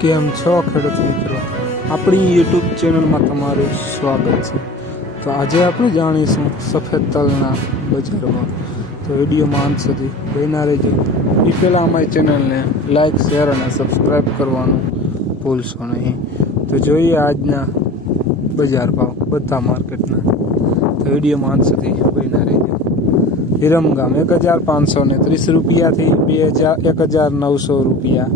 કેમ છો ખેડૂત મિત્રો, આપણી યુટ્યુબ ચેનલમાં તમારું સ્વાગત છે। તો આજે આપણે જાણીશું સફેદ તલના બજાર ભાવ। તો વિડીયોમાં અંત સુધી બન્યા રહેજો। એ પહેલાં અમારી ચેનલને લાઇક, શેર અને સબસ્ક્રાઈબ કરવાનું ભૂલશો નહીં। તો જોઈએ આજના બજાર ભાવ બધા માર્કેટના। તો વિડીયોમાં અંત સુધી બન્યા રહેજો। વિરમગામ 1530 રૂપિયાથી 1900 રૂપિયા,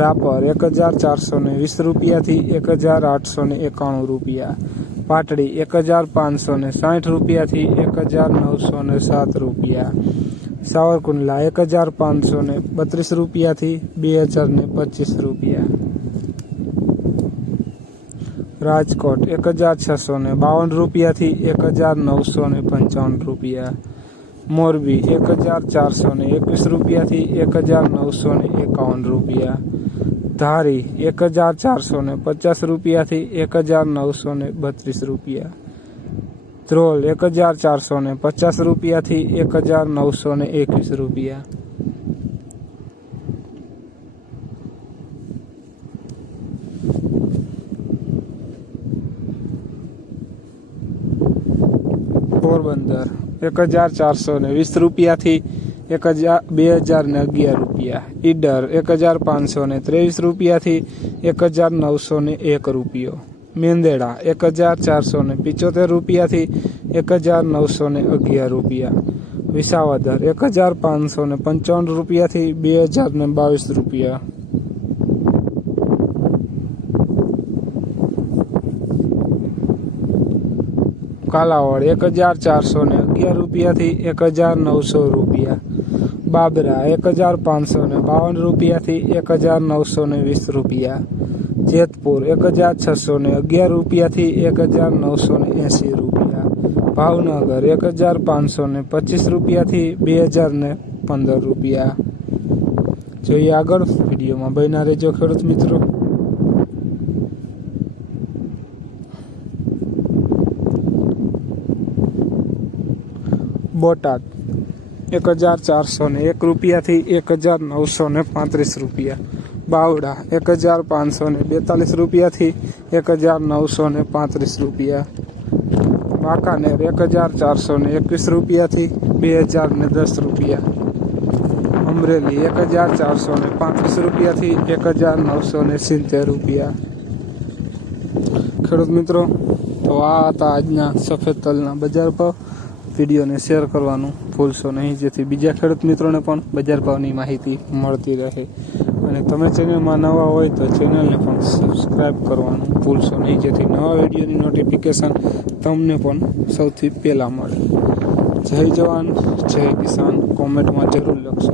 રાપર 1420 રૂપિયાથી 1891 રૂપિયા, પાટડી 1560 રૂપિયાથી 1907 રૂપિયા, સાવરકુંડલા 1532 રૂપિયાથી 2025 રૂપિયા, રાજકોટ 1652 રૂપિયાથી 1955 રૂપિયા, મોરબી 1421 રૂપિયાથી 1951 રૂપિયા, ધારી 1450 રૂપિયાથી 1932 રૂપિયા, ધ્રોલ 1450 રૂપિયાથી 1921 રૂપિયા, પોરબંદર 1420 રૂપિયાથી 2011 રૂપિયા, ઈડર 1523 રૂપિયાથી 1901 રૂપિયો, મેંદેડા 1475 રૂપિયાથી 1911 રૂપિયા, વિસાવદર 1555 રૂપિયાથી 2022 રૂપિયા, કાલાવડ 1411 રૂપિયાથી 1900 રૂપિયા, બાબરા 1552 રૂપિયાથી 1920 રૂપિયા, જેતપુર 1611 રૂપિયાથી 1980 રૂપિયા, ભાવનગર 1525 રૂપિયાથી 2015 રૂપિયા। જોઈએ આગળ, વિડીયોમાં બન્યા રહેજો ખેડૂત મિત્રો। બોટાદ 1401 રૂપિયાથી 1935 રૂપિયા, બાવડા 1542 રૂપિયાથી 1935 રૂપિયા, વાંકાનેર 1421 રૂપિયાથી 2010 રૂપિયા, અમરેલી 1435 રૂપિયાથી 1970 રૂપિયા। ખેડૂત મિત્રો, તો આ હતા આજના સફેદ તલના બજાર ભાવ। વિડીયોને શેર કરવાનું ભૂલશો નહીં, જેથી બીજા ખેડૂત મિત્રોને પણ બજાર ભાવની માહિતી મળતી રહે। અને તમે ચેનલમાં નવા હોય તો ચેનલને પણ સબસ્ક્રાઈબ કરવાનું ભૂલશો નહીં, જેથી નવા વિડીયોની નોટિફિકેશન તમને પણ સૌથી પહેલાં મળે। જય જવાન, જય કિસાન કોમેન્ટમાં જરૂર લખશો।